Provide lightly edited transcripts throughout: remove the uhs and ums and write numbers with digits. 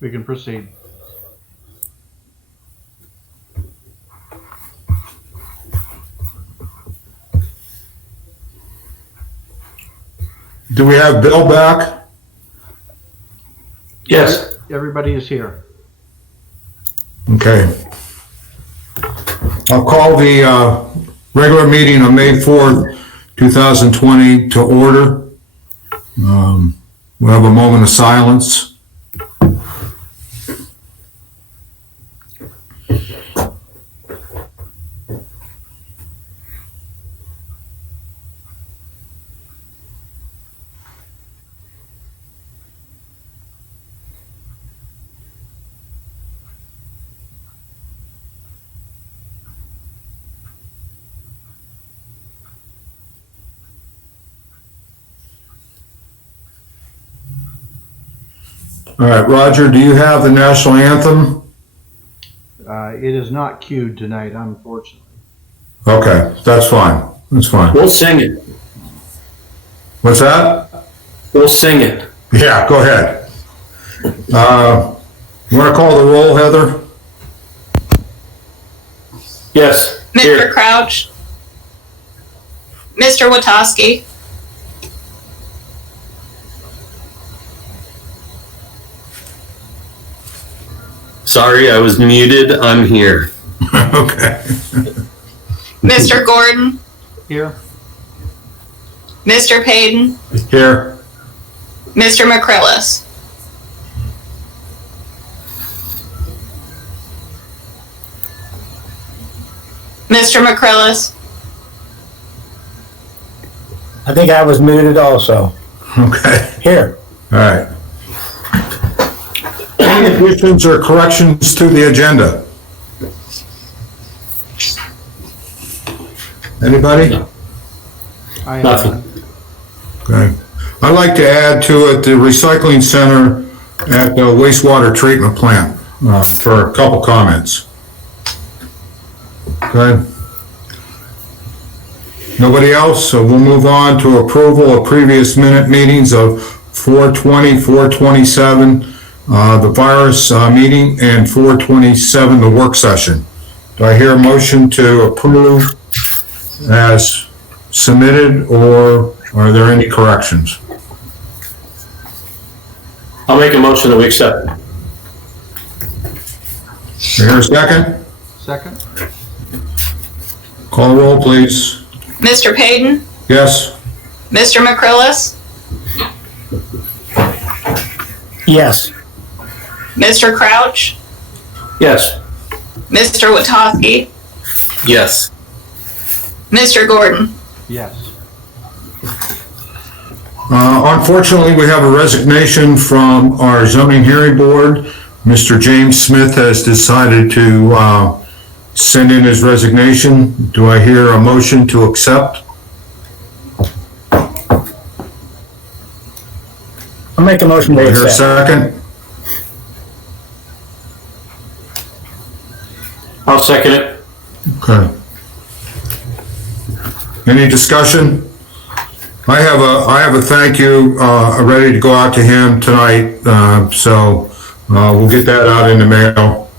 We can proceed. Do we have Bill back? Yes. Everybody is here. Okay. I'll call the regular meeting on May 4th, 2020 to order. We'll have a moment of silence. All right, Roger, do you have the national anthem? It is not queued tonight, unfortunately. Okay, that's fine. That's fine. We'll sing it. What's that? We'll sing it. Yeah, go ahead. You want to call the roll, Heather? Yes. Mr. Here. Crouch, Mr. Witoski, Sorry, I was muted. I'm here. Okay. Mr. Gordon, Here? Mr. Payton, Here. Mr. McCrillis. Mr. McCrillis, I think I was muted also. Okay. Here. All right. Any additions or corrections to the agenda? Anybody? I have Nothing. none. Okay. I'd like to add to it the recycling center at the wastewater treatment plant for a couple comments. Okay. Nobody else? So we'll move on to approval of previous minute meetings of 4:20, 4:27, the virus meeting, and 4:27, the work session. Do I hear a motion to approve as submitted, or are there any corrections? I'll make a motion that we accept. Do I hear a second? Second? Call the roll, please. Mr. Payton, Yes? Mr. McCrillis, Yes. Mr. Crouch, Yes. Mr. Witoski, Yes. Mr. Gordon. Yes. Unfortunately, we have a resignation from our zoning hearing board. Mr. James Smith has decided to send in his resignation. Do I hear a motion to accept? I'll make a motion Do to I hear a accept. second? I'll second it. Okay. Any discussion? I have a thank you ready to go out to him tonight, so we'll get that out in the mail.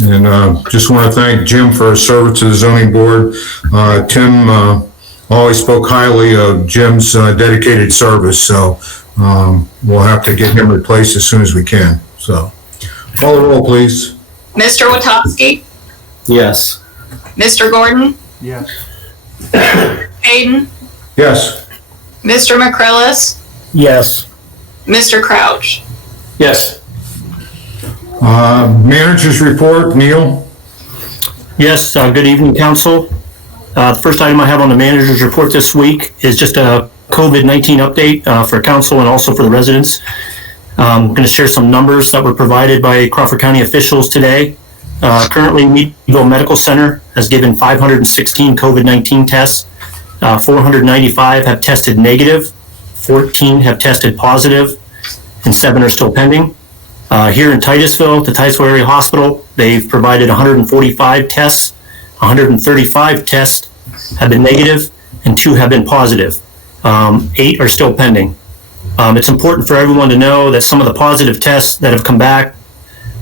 And just want to thank Jim for his service to the zoning board. Tim always spoke highly of Jim's dedicated service, so we'll have to get him replaced as soon as we can. So, call the roll, please. Mr. Witoski, Yes. Mr. Gordon, Yes. Payton, Yes. Mr. McCrillis, Yes. Mr. Crouch. Yes. Managers report, Neil. Yes, good evening, council. The first item I have on the manager's report this week is just a COVID-19 update for council and also for the residents. I'm going to share some numbers that were provided by Crawford County officials today. Currently, Meadville Medical Center has given 516 COVID-19 tests. 495 have tested negative, 14 have tested positive, and 7 are still pending. Here in Titusville, the Titusville Area Hospital, they've provided 145 tests. 135 tests have been negative, and 2 have been positive. 8 are still pending. It's important for everyone to know that some of the positive tests that have come back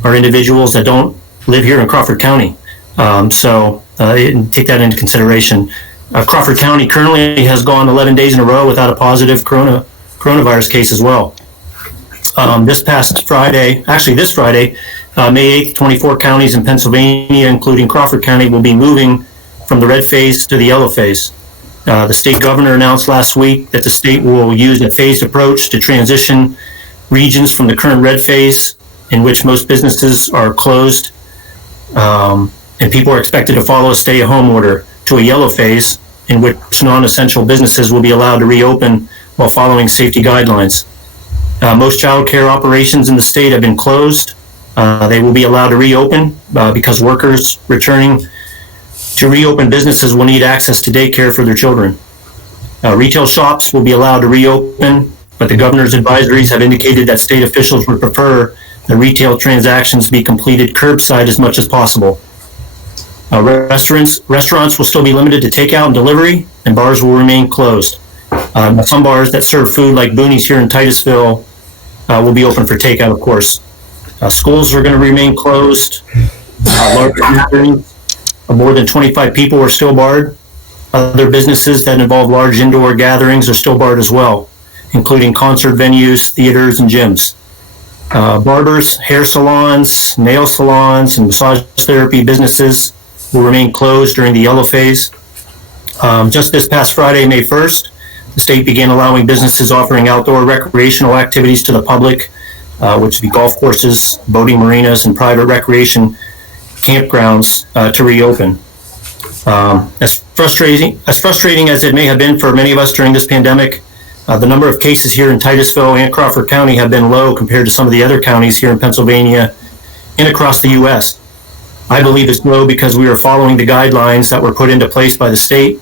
are individuals that don't live here in Crawford County. So take that into consideration. Crawford County currently has gone 11 days in a row without a positive coronavirus case as well. This Friday, May 8th, 24 counties in Pennsylvania, including Crawford County, will be moving from the red phase to the yellow phase. The state governor announced last week that the state will use a phased approach to transition regions from the current red phase, in which most businesses are closed, and people are expected to follow a stay-at-home order, to a yellow phase, in which non-essential businesses will be allowed to reopen while following safety guidelines. Most child care operations in the state have been closed. They will be allowed to reopen because workers returning to reopen businesses will need access to daycare for their children. Retail shops will be allowed to reopen, but the governor's advisories have indicated that state officials would prefer that retail transactions be completed curbside as much as possible. Restaurants will still be limited to takeout and delivery, and bars will remain closed. Some bars that serve food, like Booney's here in Titusville, will be open for takeout, of course. Schools are going to remain closed. Large gatherings of more than 25 people are still barred. Other businesses that involve large indoor gatherings are still barred as well, including concert venues, theaters, and gyms. Barbers, hair salons, nail salons, and massage therapy businesses will remain closed during the yellow phase. Just this past Friday, May 1st, the state began allowing businesses offering outdoor recreational activities to the public, which would be golf courses, boating marinas, and private recreation campgrounds to reopen. As frustrating as it may have been for many of us during this pandemic, the number of cases here in Titusville and Crawford County have been low compared to some of the other counties here in Pennsylvania and across the U.S. I believe it's low because we are following the guidelines that were put into place by the state.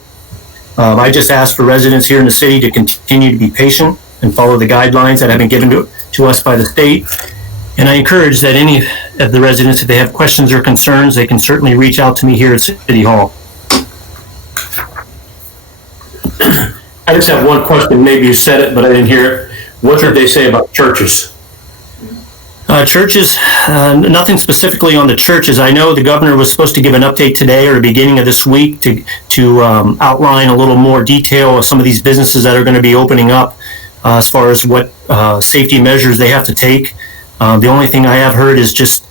I just ask for residents here in the city to continue to be patient and follow the guidelines that have been given to us by the state. And I encourage that any of the residents, if they have questions or concerns, they can certainly reach out to me here at City Hall. I just have one question. Maybe you said it, but I didn't hear it. What did they say about churches? Churches, nothing specifically on the churches. I know the governor was supposed to give an update today or the beginning of this week to outline a little more detail of some of these businesses that are going to be opening up as far as what safety measures they have to take. The only thing I have heard is just,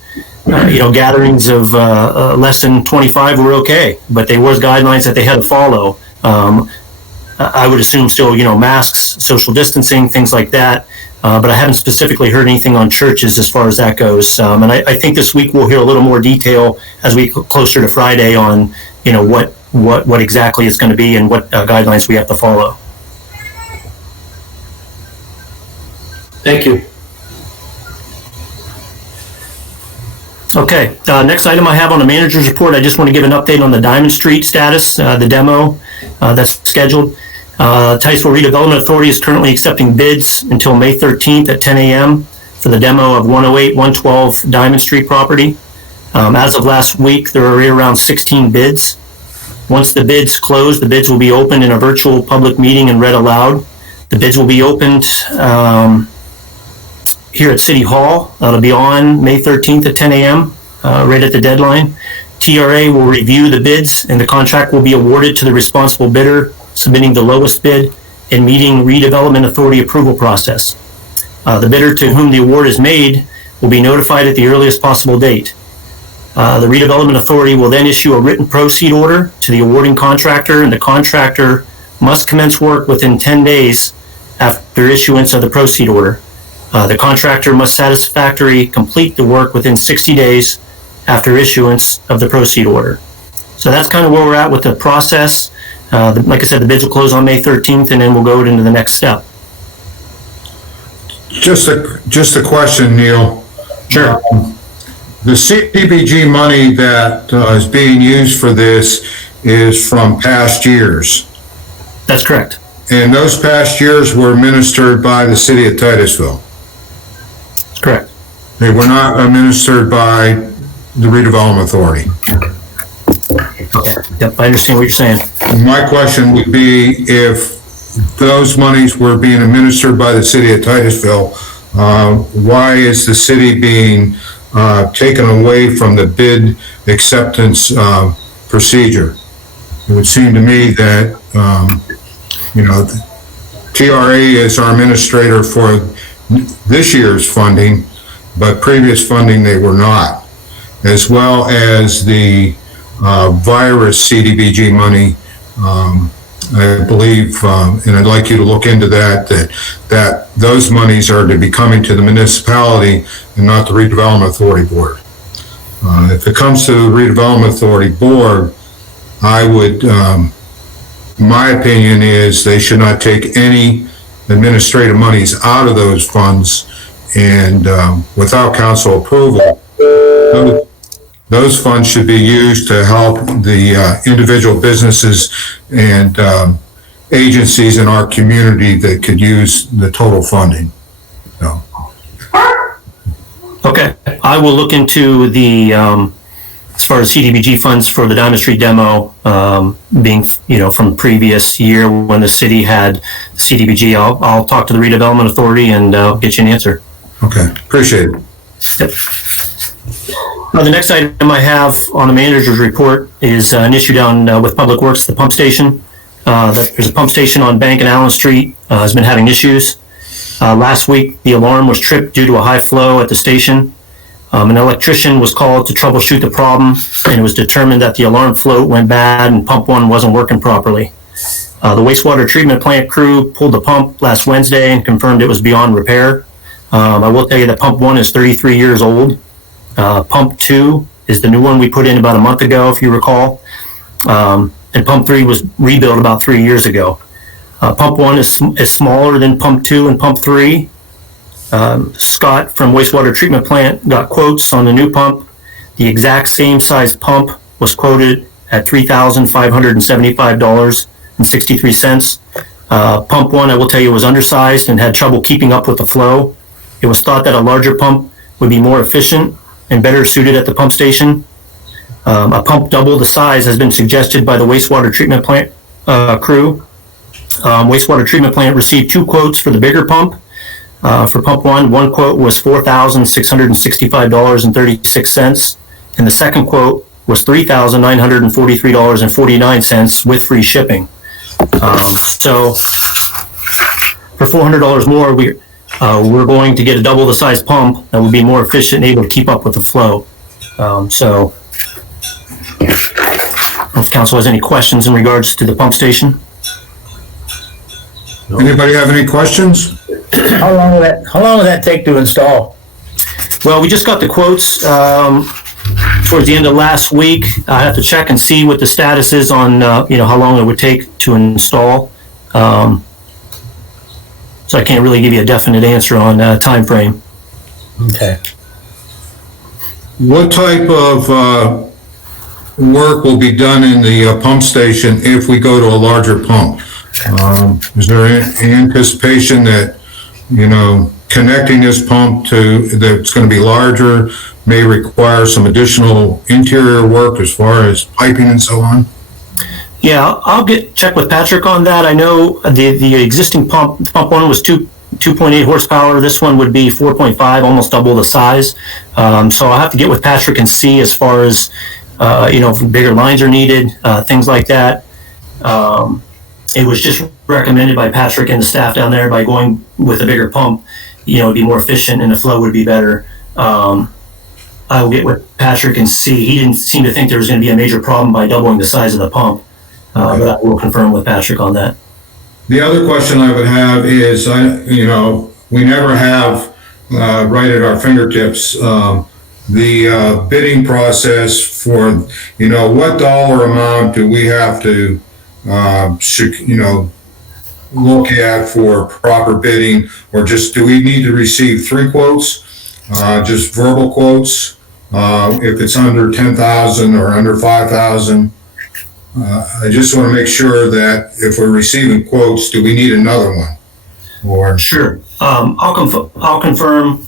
gatherings of less than 25 were okay, but there was guidelines that they had to follow. I would assume still, masks, social distancing, things like that. But I haven't specifically heard anything on churches as far as that goes. And I think this week we'll hear a little more detail as we get closer to Friday on, what exactly it's going to be and what guidelines we have to follow. Thank you. Okay, next item I have on the manager's report, I just want to give an update on the Diamond Street status, the demo that's scheduled. Titusville Redevelopment Authority is currently accepting bids until May 13th at 10 a.m. for the demo of 108-112 Diamond Street property. As of last week, there are around 16 bids. Once the bids close, the bids will be opened in a virtual public meeting and read aloud. The bids will be opened here at City Hall. That'll be on May 13th at 10 a.m., right at the deadline. TRA will review the bids, and the contract will be awarded to the responsible bidder submitting the lowest bid and meeting Redevelopment Authority approval process. The bidder to whom the award is made will be notified at the earliest possible date. The Redevelopment Authority will then issue a written proceed order to the awarding contractor, and the contractor must commence work within 10 days after issuance of the proceed order. The contractor must satisfactorily complete the work within 60 days after issuance of the proceed order. So that's kind of where we're at with the process. Like I said, the bids will close on May 13th, and then we'll go into the next step. Just a question, Neil. Sure. The CDBG money that is being used for this is from past years. That's correct. And those past years were administered by the city of Titusville. That's correct. They were not administered by the Redevelopment Authority. Yep, I understand what you're saying. My question would be if those monies were being administered by the city of Titusville, why is the city being taken away from the bid acceptance procedure? It would seem to me that, TRA is our administrator for this year's funding, but previous funding they were not, as well as the virus CDBG money. I believe, and I'd like you to look into that those monies are to be coming to the municipality and not the redevelopment authority board. If it comes to the redevelopment authority board, I would, my opinion is they should not take any administrative monies out of those funds, and without council approval, those funds should be used to help the individual businesses and agencies in our community that could use the total funding. So. Okay, I will look into the, as far as CDBG funds for the Diamond Street demo, being, from previous year when the city had CDBG. I'll talk to the redevelopment authority and get you an answer. Okay, appreciate it. Yep. The next item I have on the manager's report is an issue down with Public Works, the pump station. There's a pump station on Bank and Allen Street, has been having issues. Last week, the alarm was tripped due to a high flow at the station. An electrician was called to troubleshoot the problem, and it was determined that the alarm float went bad and pump one wasn't working properly. The wastewater treatment plant crew pulled the pump last Wednesday and confirmed it was beyond repair. I will tell you that pump one is 33 years old. Pump 2 is the new one we put in about a month ago, if you recall. And pump 3 was rebuilt about 3 years ago. Pump 1 is smaller than pump 2 and pump 3. Scott from wastewater treatment plant got quotes on the new pump. The exact same size pump was quoted at $3,575.63. Pump 1, I will tell you, was undersized and had trouble keeping up with the flow. It was thought that a larger pump would be more efficient and better suited at the pump station. A pump double the size has been suggested by the wastewater treatment plant crew. Wastewater treatment plant received 2 quotes for the bigger pump. For pump 1, one quote was $4,665.36, and the second quote was $3,943.49 with free shipping. So for $400 more, we're going to get a double the size pump that will be more efficient and able to keep up with the flow. So if council has any questions in regards to the pump station. Anybody have any questions? How long will that take to install? Well, we just got the quotes towards the end of last week. I have to check and see what the status is on how long it would take to install. So I can't really give you a definite answer on time frame. Okay. What type of work will be done in the pump station if we go to a larger pump? Is there any anticipation that, connecting this pump to that's going to be larger may require some additional interior work as far as piping and so on? Yeah, I'll check with Patrick on that. I know the existing pump 1 was 2.8 horsepower. This one would be 4.5, almost double the size. So I'll have to get with Patrick and see as far as, if bigger lines are needed, things like that. It was just recommended by Patrick and the staff down there by going with a bigger pump, it'd be more efficient and the flow would be better. I will get with Patrick and see. He didn't seem to think there was going to be a major problem by doubling the size of the pump, but I will confirm with Patrick on that. The other question I would have is, we never have right at our fingertips the bidding process for, what dollar amount do we have to look at for proper bidding, or just do we need to receive 3 quotes, just verbal quotes, if it's under 10,000 or under 5,000? I just want to make sure that if we're receiving quotes, do we need another one? Or sure, I'll confirm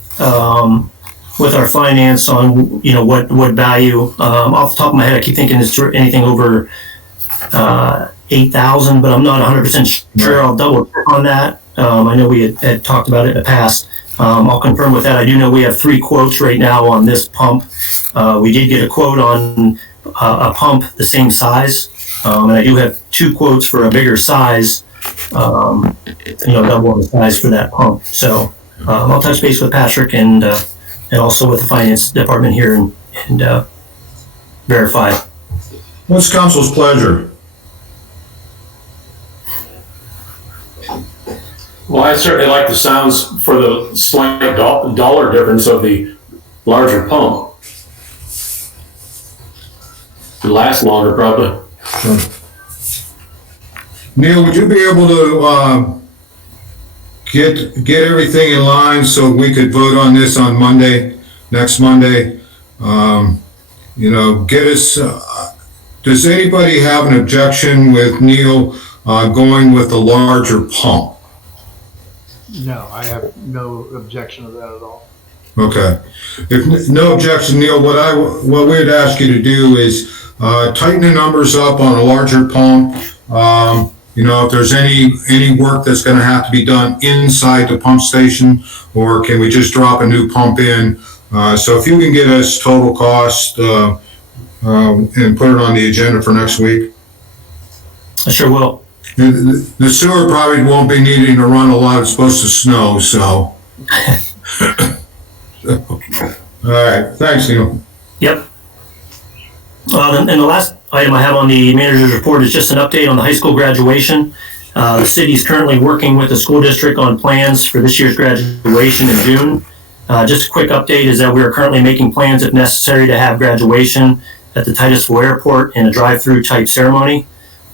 with our finance on what value. Off the top of my head, I keep thinking it's anything over 8,000, but I'm not 100% sure. I'll double check on that. I know we had talked about it in the past. I'll confirm with that. I do know we have 3 quotes right now on this pump. We did get a quote on a pump the same size, and I do have 2 quotes for a bigger size, double the size for that pump. So I'll touch base with Patrick and also with the finance department here and verify. What's council's pleasure? Well, I certainly like the sounds for the slight dollar difference of the larger pump. It'll last longer, probably. Neil, would you be able to get everything in line so we could vote on this on Monday, next Monday? Get us, does anybody have an objection with Neil going with the larger pump? No, I have no objection to that at all. Okay. If no objection, Neil, what we'd ask you to do is tighten the numbers up on a larger pump. If there's any work that's going to have to be done inside the pump station, or can we just drop a new pump in? So if you can get us total cost and put it on the agenda for next week. I sure will. The sewer probably won't be needing to run a lot. It's supposed to snow, so. All right, thanks, Neil. Yep. And the last item I have on the manager's report is just an update on the high school graduation. The city is currently working with the school district on plans for this year's graduation in June. Just a quick update is that we are currently making plans, if necessary, to have graduation at the Titusville Airport in a drive-through type ceremony.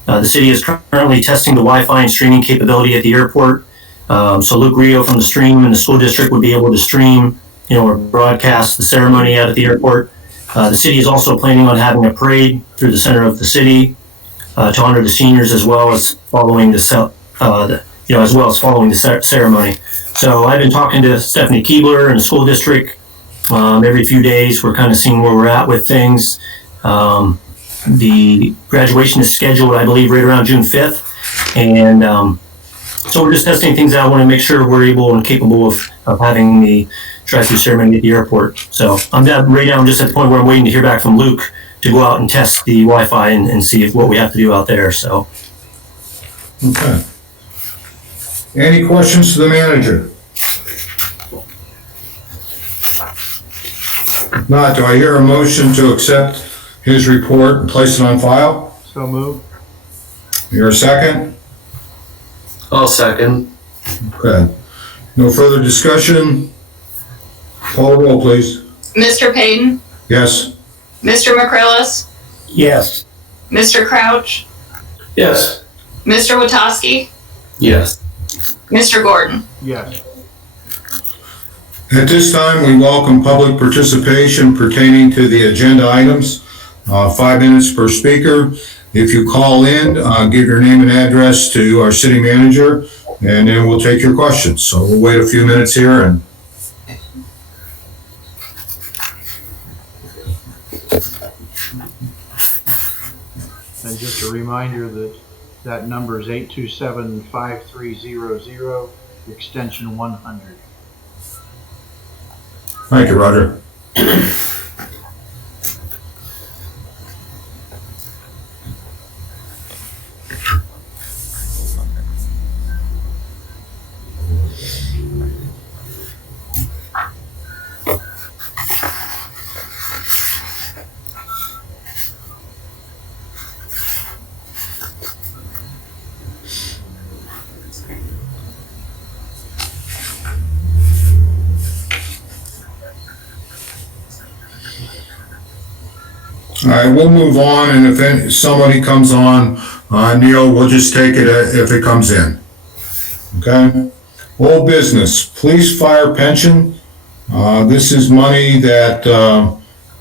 The city is currently testing the Wi-Fi and streaming capability at the airport. So Luke Rio from the Stream and the school district would be able to stream, or broadcast the ceremony out at the airport. The city is also planning on having a parade through the center of the city to honor the seniors, as well as following the ceremony. So I've been talking to Stephanie Keebler and the school district every few days. We're kind of seeing where we're at with things. The graduation is scheduled, I believe, right around June 5th. And so we're just testing things out. I want to make sure we're able and capable of having the drive-through ceremony at the airport. So I'm just at the point where I'm waiting to hear back from Luke to go out and test the Wi-Fi and see what we have to do out there. So. Okay. Any questions to the manager? If not, do I hear a motion to accept his report and place it on file? So moved. You're a second? I'll second. Okay. No further discussion? Call the roll, please. Mr. Payton, Yes? Mr. McCrillis, Yes. Mr. Crouch, Yes. Mr. Witoski, Yes. Mr. Gordon. Yes. At this time, we welcome public participation pertaining to the agenda items. 5 minutes per speaker. If you call in, give your name and address to our city manager, and then we'll take your questions. So we'll wait a few minutes here and And just a reminder that number is 827-5300, extension 100. thank you, Roger. All right, we'll move on, and if somebody comes on, Neil, we'll just take it if it comes in. Okay? Old business, police fire pension. This is money that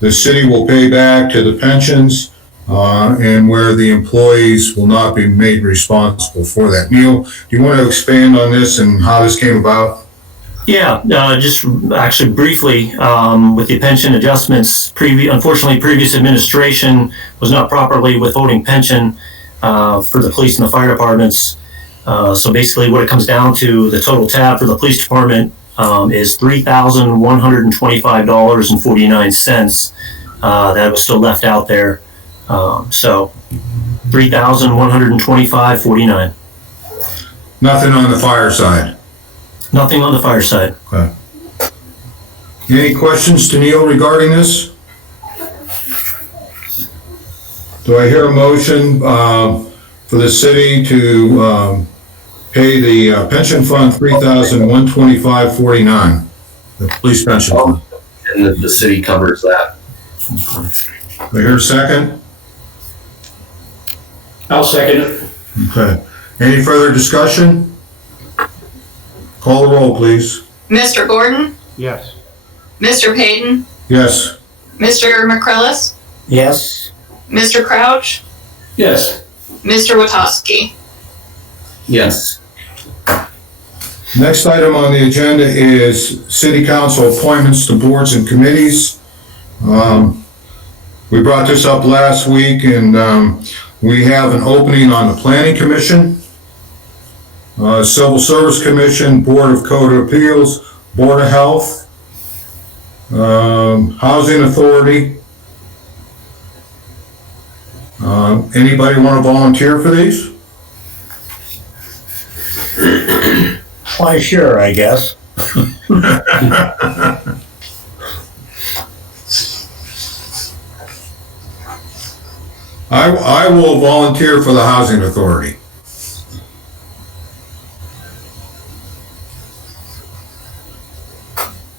the city will pay back to the pensions, and where the employees will not be made responsible for that. Neil, do you want to expand on this and how this came about? Yeah, just actually briefly, with the pension adjustments, unfortunately, previous administration was not properly withholding pension for the police and the fire departments. So basically what it comes down to, the total tab for the police department is $3,125.49. That was still left out there. So $3,125.49. Nothing on the fire side. Nothing on the fire side. Okay. Any questions to Neil regarding this? Do I hear a motion for the city to pay the pension fund $3,125.49, the police pension fund? And the city covers that. Do I hear a second? I'll second it. Okay. Any further discussion? Call the roll, please. Mr. Gordon, Yes. Mr. Payton, Yes. Mr. McCrillis, Yes. Mr. Crouch, Yes. Mr. Witowski. Yes. Next item on the agenda is city council appointments to boards and committees. We brought this up last week, and we have an opening on the planning commission, civil service commission, board of code of appeals, board of health, housing authority. Anybody want to volunteer for these? Why, sure, I guess. I will volunteer for the housing authority.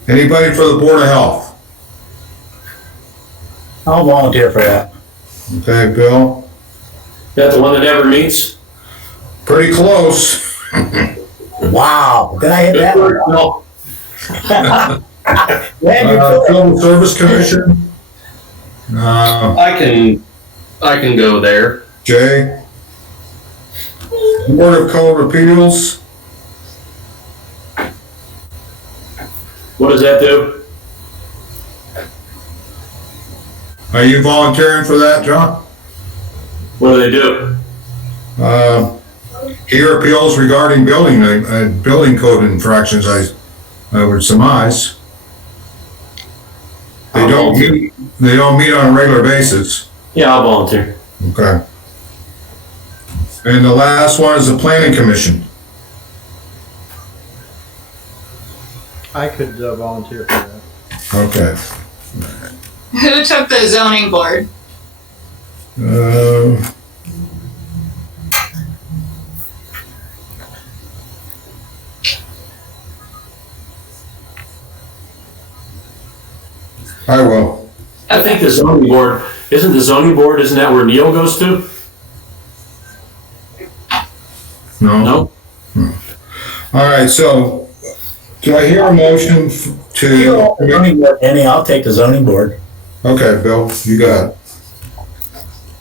Anybody for the board of health? I'll volunteer for that. Okay, Bill? That the one that never meets? Pretty close. Wow, did I hit that one? No. Glad you took it. Civil Service Commission. I can go there. Jay. Board of Code Appeals. What does that do? Are you volunteering for that, John? What do they do? Hear appeals regarding building code infractions, I would surmise. They don't meet on a regular basis. Yeah, I'll volunteer. Okay. And the last one is the planning commission. I could volunteer for that. Okay. Who took the zoning board? I will. I think the zoning board, isn't that where Neil goes to? No? No? All right, so do I hear a motion You don't want zoning board, Danny, I'll take the zoning board. Okay, Bill, you got it.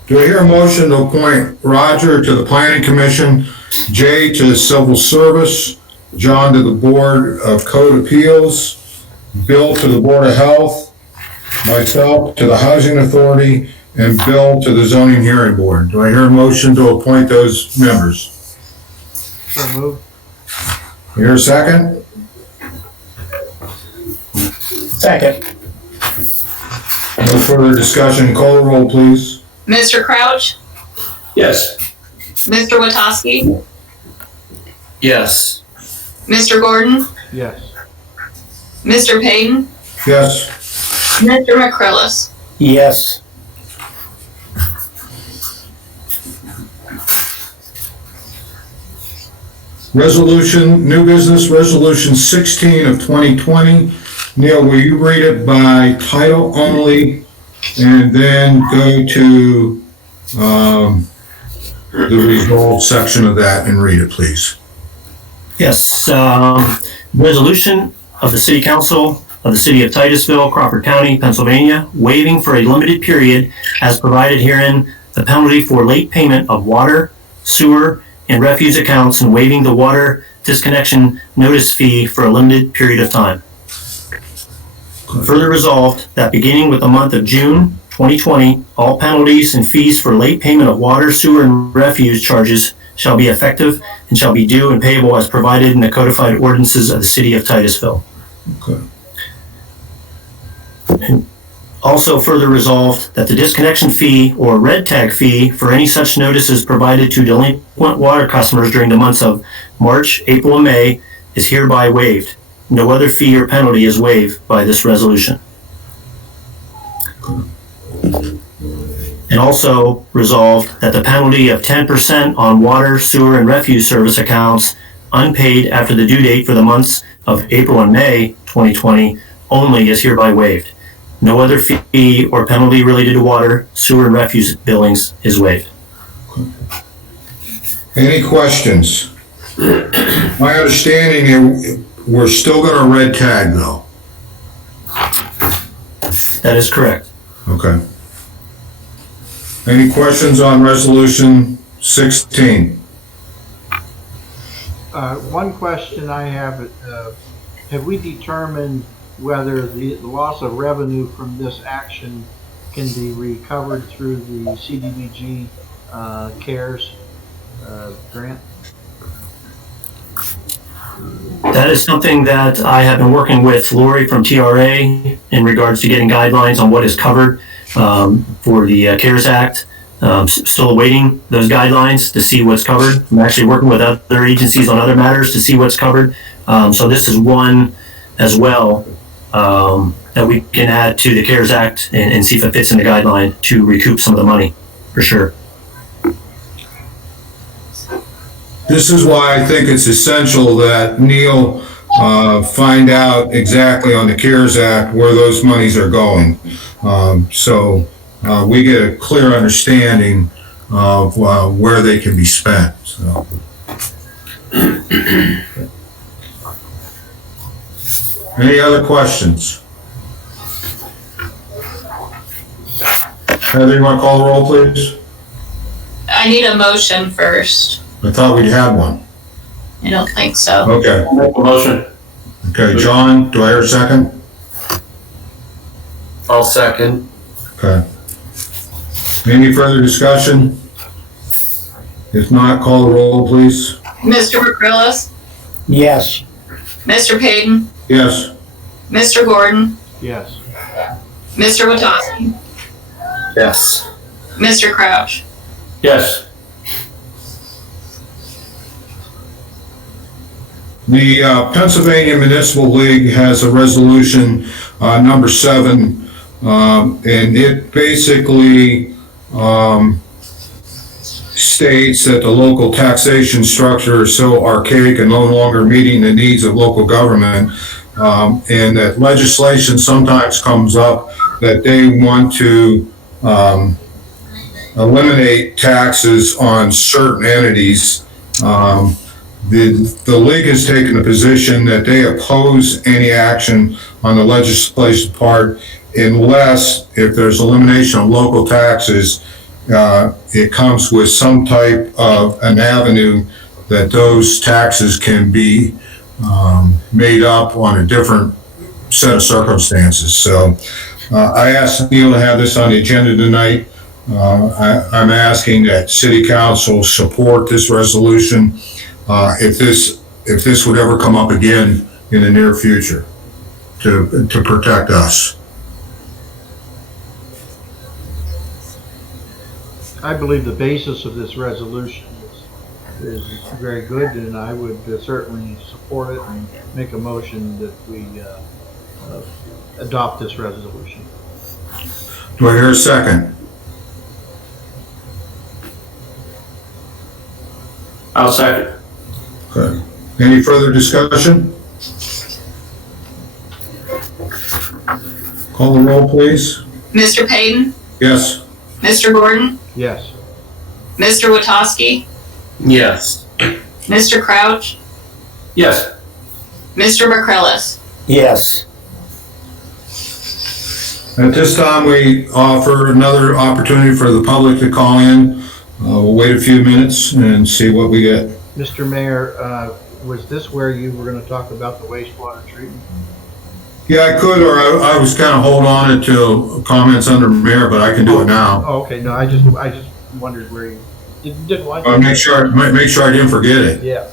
Do I hear a motion to appoint Roger to the planning commission, Jay to civil service, John to the board of code appeals, Bill to the board of health, myself to the housing authority, and Bill to the zoning hearing board? Do I hear a motion to appoint those members? So move. Hear a second? Second. No further discussion. Call the roll, please. Mr. Crouch, Yes. Mr. Witowski, Yes. Mr. Gordon, Yes. Mr. Payton, Yes. Mr. McCrillis. Yes. Resolution, new business, resolution 16 of 2020. Neil, will you read it by title only and then go to the resolved section of that and read it, please? Yes, resolution of the City Council of the City of Titusville, Crawford County, Pennsylvania, waiving for a limited period as provided herein the penalty for late payment of water, sewer, and refuse accounts and waiving the water disconnection notice fee for a limited period of time. Further resolved that beginning with the month of June 2020, all penalties and fees for late payment of water, sewer, and refuse charges shall be effective and shall be due and payable as provided in the codified ordinances of the city of Titusville. Okay. And also further resolved that the disconnection fee or red tag fee for any such notices provided to delinquent water customers during the months of March, April, and May is hereby waived. No other fee or penalty is waived by this resolution. And also resolved that the penalty of 10% on water, sewer, and refuse service accounts unpaid after the due date for the months of April and May 2020 only is hereby waived. No other fee or penalty related to water, sewer, and refuse billings is waived. Any questions? My understanding, we're still gonna red tag though. That is correct. Okay. Any questions on resolution 16? One question I have we determined whether the loss of revenue from this action can be recovered through the CDBG CARES grant? That is something that I have been working with Lori from TRA in regards to getting guidelines on what is covered for the CARES Act. Still awaiting those guidelines to see what's covered. I'm actually working with other agencies on other matters to see what's covered. So this is one as well that we can add to the CARES Act and see if it fits in the guideline to recoup some of the money, for sure. This is why I think it's essential that Neil find out exactly on the CARES Act where those monies are going. So we get a clear understanding of where they can be spent. So. Any other questions? Heather, you want to call the roll, please? I need a motion first. I thought we'd had one. I don't think so. Okay. I'll make a motion. Okay, John, do I hear a second? I'll second. Okay. Any further discussion? If not, call the roll, please. Mr. McCrillis? Yes. Mr. Payton? Yes. Mr. Gordon? Yes. Mr. Witowski? Yes. Mr. Crouch? Yes. The Pennsylvania Municipal League has a resolution, number 7, and it basically states that the local taxation structure is so archaic and no longer meeting the needs of local government, and that legislation sometimes comes up that they want to eliminate taxes on certain entities. The league has taken a position that they oppose any action on the legislation part unless, if there's elimination of local taxes, it comes with some type of an avenue that those taxes can be made up on a different set of circumstances. So I asked Neil to have this on the agenda tonight. I'm asking that City Council support this resolution if this would ever come up again in the near future to protect us. I believe the basis of this resolution is very good, and I would certainly support it and make a motion that we adopt this resolution. Do I hear a second? I'll second. Okay. Any further discussion? Call the roll, please. Mr. Payton? Yes. Mr. Gordon? Yes. Mr. Witowski? Yes. Mr. Crouch? Yes. Mr. McCrillis? Yes. At this time, we offer another opportunity for the public to call in. We'll wait a few minutes and see what we get. Mr. Mayor, was this where you were going to talk about the wastewater treatment? Yeah, I could, or I was kind of holding on until comments under mayor, but I can do it now. Oh, okay, no, I just wondered where you didn't want to. Make sure I didn't forget it. Yeah.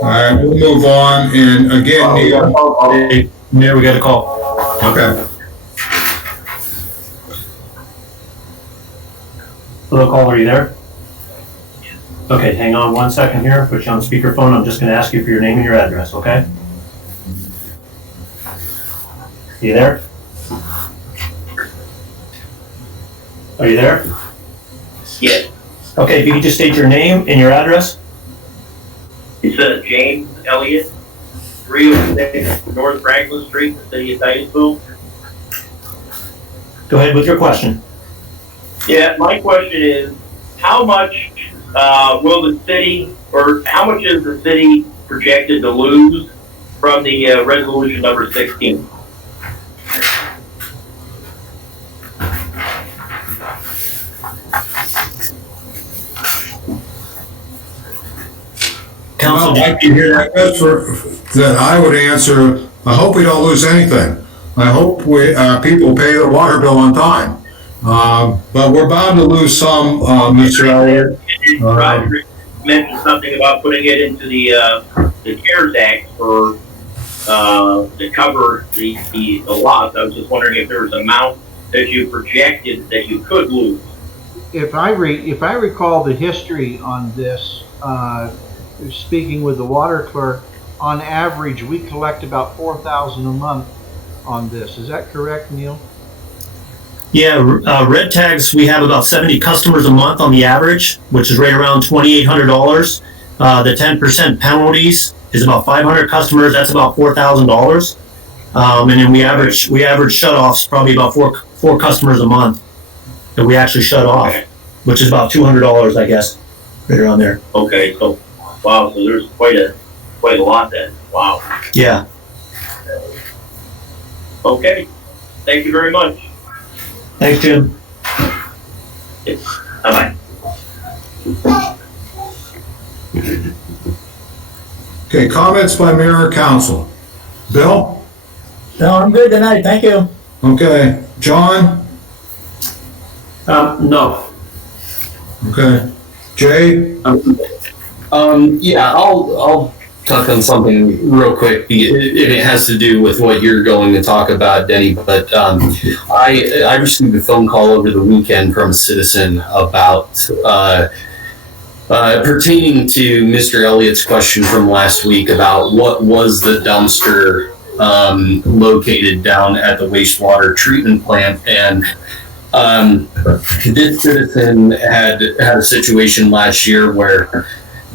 All right, we'll move on, and again, Neil. Hey, Mayor, we got a call. Okay. Hello, caller, are you there? Okay, hang on 1 second here, put you on speakerphone. I'm just gonna ask you for your name and your address, okay? You there? Are you there? Yes, Okay, if you could just state your name and your address? it's James Elliott, 306 North Franklin Street, the city of Titusville. Go ahead with your question. Yeah, my question is, how much will the city, or how much is the city projected to lose from the resolution number 16? Council, Well, I can hear that. That's that I would answer, I hope we don't lose anything. I hope people pay their water bill on time. But we're bound to lose some, Mr. Elliott. Roger mentioned something about putting it into the CARES Act for to cover the loss. I was just wondering if there was an amount that you projected that you could lose. If I recall the history on this, speaking with the water clerk, on average we collect about 4,000 a month on this. Is that correct, Neil? yeah, red tags, we have about 70 customers a month on the average, which is right around $2,800. The 10% penalties is about 500 customers. That's about $4,000. And then we average shutoffs probably about four customers a month that we actually shut off, which is about $200, I guess, right around there. Okay, so wow, so there's quite a lot then. Wow. Yeah. Okay. Thank you very much. Thanks, Jim. Bye-bye. Okay, comments by mayor or council. Bill? No, I'm good tonight, thank you. Okay. John? No. Okay. Jay? Yeah, I'll talk on something real quick, and it has to do with what you're going to talk about, Denny. But I received a phone call over the weekend from a citizen about pertaining to Mr. Elliott's question from last week about what was the dumpster located down at the wastewater treatment plant. And this citizen had a situation last year where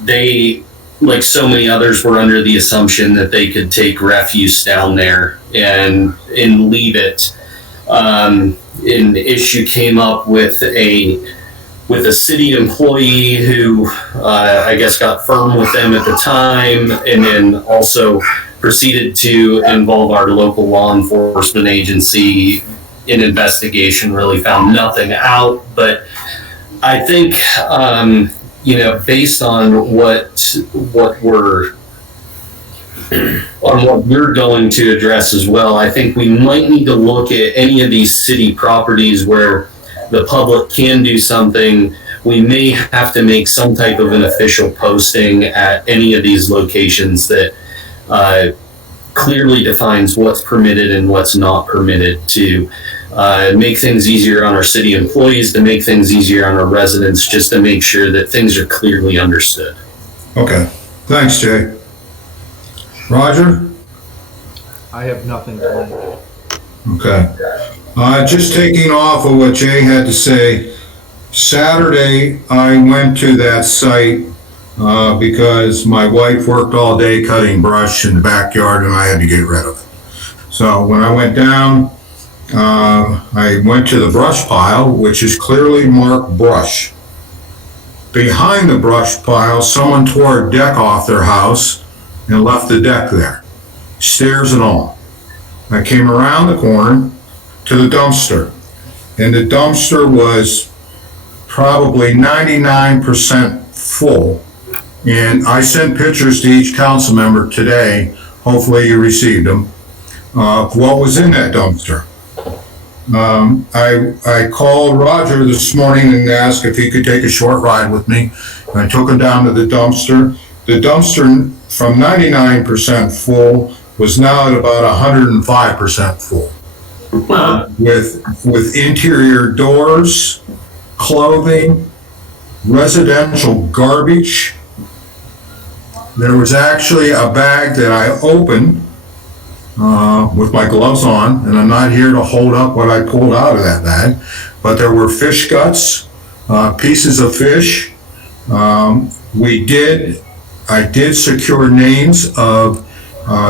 they, like so many others, were under the assumption that they could take refuse down there and leave it. An issue came up with a city employee who I guess got firm with them at the time, and then also proceeded to involve our local law enforcement agency in investigation. Really found nothing out, but I think based on what you're going to address as well, I think we might need to look at any of these city properties where the public can do something. We may have to make some type of an official posting at any of these locations that clearly defines what's permitted and what's not permitted, to make things easier on our city employees, to make things easier on our residents, just to make sure that things are clearly understood. Okay. Thanks, Jay. Roger? I have nothing to add. Okay. Just taking off of what Jay had to say, Saturday I went to that site because my wife worked all day cutting brush in the backyard and I had to get rid of it. So when I went down, I went to the brush pile, which is clearly marked brush. Behind the brush pile, someone tore a deck off their house and left the deck there, stairs and all. I came around the corner to the dumpster, and the dumpster was probably 99% full. And I sent pictures to each council member today, hopefully you received them, of what was in that dumpster. I called Roger this morning and asked if he could take a short ride with me. I took him down to the dumpster. The dumpster from 99% full was now at about 105% full. With interior doors, clothing, residential garbage. There was actually a bag that I opened with my gloves on, and I'm not here to hold up what I pulled out of that bag, but there were fish guts, pieces of fish. I did secure names of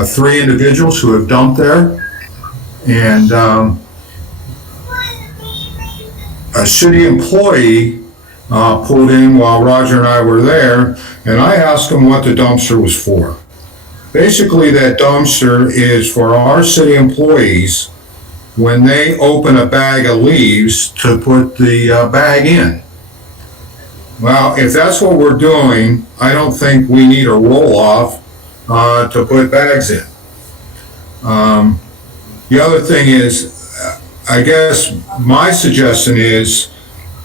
3 individuals who have dumped there, and a city employee pulled in while Roger and I were there, and I asked him what the dumpster was for. Basically, that dumpster is for our city employees when they open a bag of leaves to put the bag in. Well, if that's what we're doing, I don't think we need a roll-off to put bags in. The other thing is, I guess my suggestion is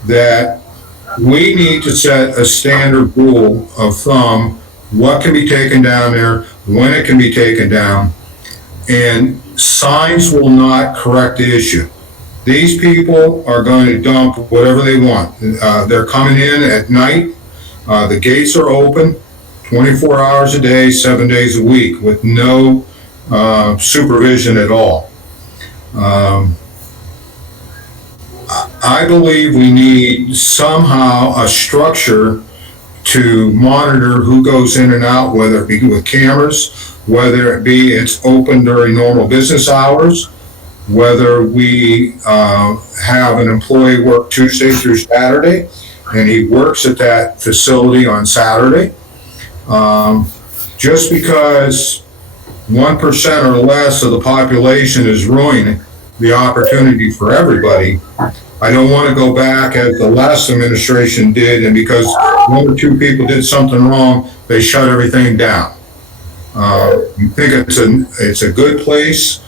that we need to set a standard rule of thumb, what can be taken down there, when it can be taken down, and signs will not correct the issue. These people are going to dump whatever they want. They're coming in at night. The gates are open 24 hours a day, 7 days a week with no supervision at all. I believe we need somehow a structure to monitor who goes in and out, whether it be with cameras, whether it be it's open during normal business hours, whether we have an employee work Tuesday through Saturday, and he works at that facility on Saturday. Just because 1% or less of the population is ruining the opportunity for everybody, I don't want to go back as the last administration did, and because 1 or 2 people did something wrong, they shut everything down. I think it's a good place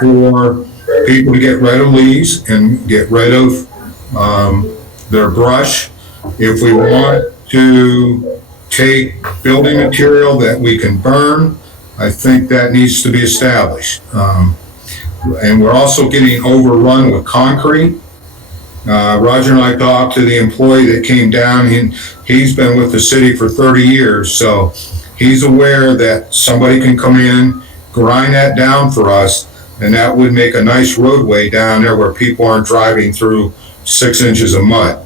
for people to get rid of leaves and get rid of their brush. If we want to take building material that we can burn, I think that needs to be established. And we're also getting overrun with concrete. Roger and I talked to the employee that came down, and he's been with the city for 30 years, so he's aware that somebody can come in, grind that down for us, and that would make a nice roadway down there where people aren't driving through 6 inches of mud.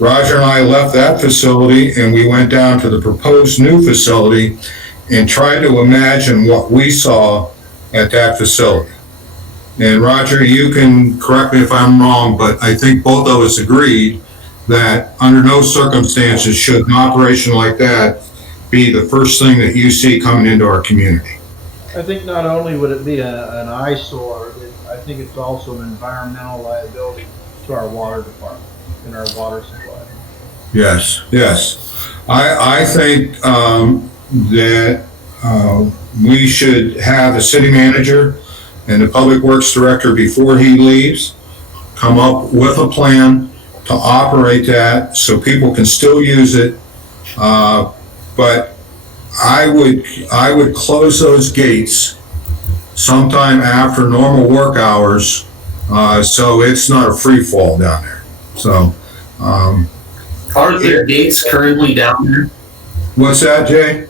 Roger and I left that facility and we went down to the proposed new facility and tried to imagine what we saw at that facility. And Roger, you can correct me if I'm wrong, but I think both of us agreed that under no circumstances should an operation like that be the first thing that you see coming into our community. I think not only would it be an eyesore, I think it's also an environmental liability to our water department and our water supply. Yes, yes. I think that we should have the city manager and the public works director, before he leaves, come up with a plan to operate that so people can still use it. But I would close those gates sometime after normal work hours, so it's not a free fall down there. So, are there gates currently down there? What's that, Jay?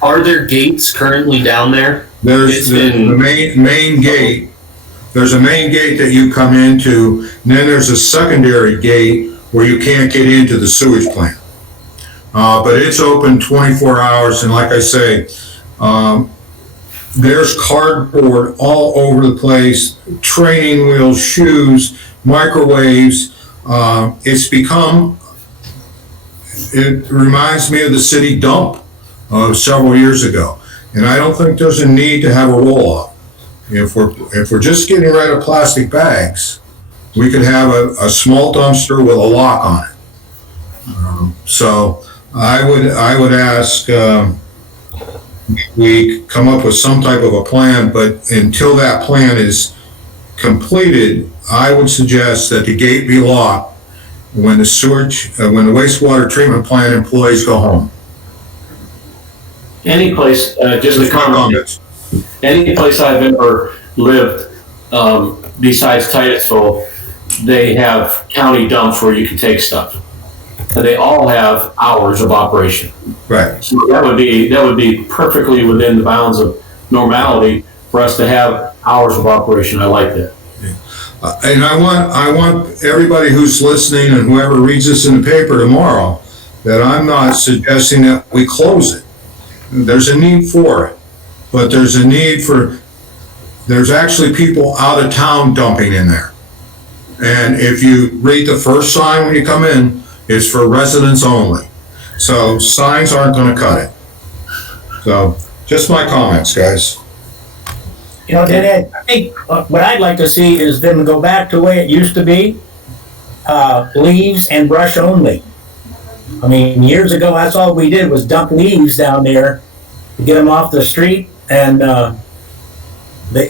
Are there gates currently down there? There's the main gate. There's a main gate that you come into, and then there's a secondary gate where you can't get into the sewage plant. But it's open 24 hours, and like I say, there's cardboard all over the place, training wheels, shoes, microwaves. It reminds me of the city dump. several years ago. And I don't think there's a need to have a roll-off. If we're just getting rid of plastic bags, we could have a small dumpster with a lock on it. So I would ask we come up with some type of a plan, but until that plan is completed, I would suggest that the gate be locked when the wastewater treatment plant employees go home. Any place, just a comment, any place I've ever lived, besides Titusville, they have county dumps where you can take stuff. And they all have hours of operation. Right. So that would be perfectly within the bounds of normality for us to have hours of operation. I like that. And I want everybody who's listening and whoever reads this in the paper tomorrow, that I'm not suggesting that we close it. There's a need for it, but there's actually people out of town dumping in there. And if you read the first sign when you come in, it's for residents only. So signs aren't going to cut it. So just my comments, guys. You know, Ed, I think what I'd like to see is them go back to the way it used to be, leaves and brush only. I mean, years ago, that's all we did was dump leaves down there to get them off the street, and they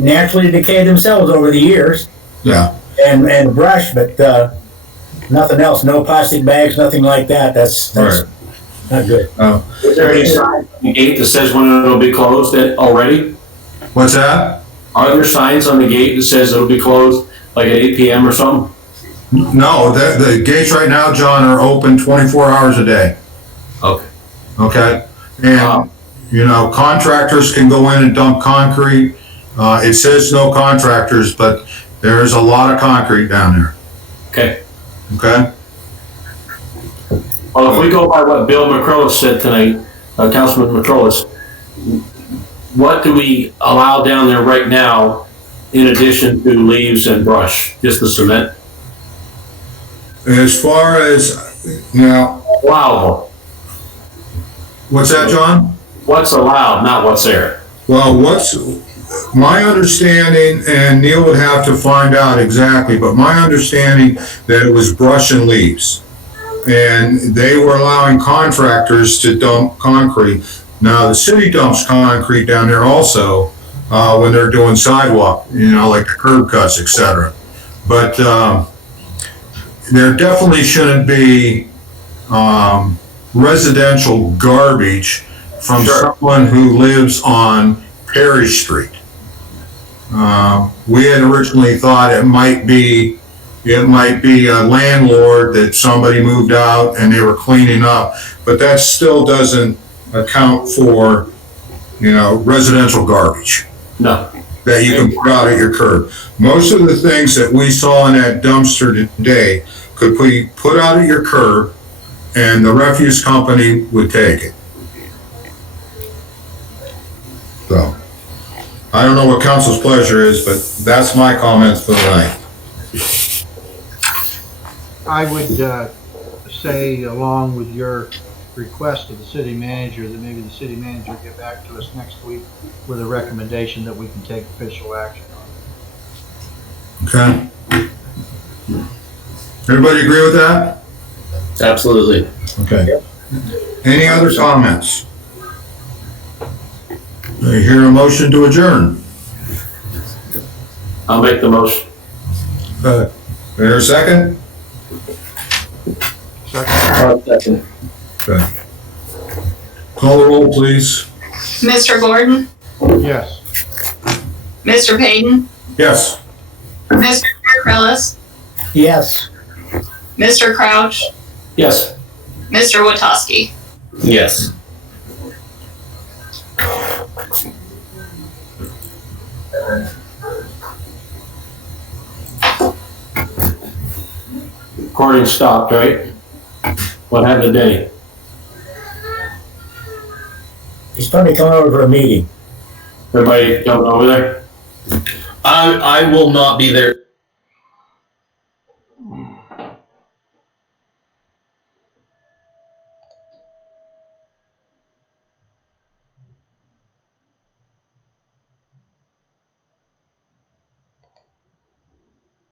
naturally decay themselves over the years. Yeah. And brush, but nothing else. No plastic bags, nothing like that. That's Right. not good. Is there any sign on the gate that says when it'll be closed already? What's that? Are there signs on the gate that says it'll be closed like at 8 p.m. or something? No, the gates right now, John, are open 24 hours a day. Okay. Okay? And, contractors can go in and dump concrete. It says no contractors, but there's a lot of concrete down there. Okay. Okay? Well, if we go by what Bill McCrollis said tonight, Councilman McCrollis, what do we allow down there right now in addition to leaves and brush? Just the cement? As far as, now, Allowable. what's that, John? What's allowed, not what's there. Well, what's my understanding, and Neil would have to find out exactly, but my understanding that it was brush and leaves. And they were allowing contractors to dump concrete. Now, the city dumps concrete down there also when they're doing sidewalk, like the curb cuts, etc. But there definitely shouldn't be residential garbage from someone who lives on Perry Street. We had originally thought it might be a landlord that somebody moved out and they were cleaning up, but that still doesn't account for, residential garbage. No. That you can put out at your curb. Most of the things that we saw in that dumpster today could be put out at your curb and the refuse company would take it. So, I don't know what council's pleasure is, but that's my comments for tonight. I would say, along with your request of the city manager, that maybe the city manager get back to us next week with a recommendation that we can take official action on. Okay? Everybody agree with that? Absolutely. Okay. Any other comments? I hear a motion to adjourn. I'll make the motion. There a second? Second. Okay. Call the roll, please. Mr. Gordon, Yes. Mr. Payton, Yes. Mr. Acrylis, Yes. Mr. Crouch, Yes. Mr. Witowski. Yes. Recording stopped, right? What happened today? He's probably coming over for a meeting. Everybody jumping over there? I will not be there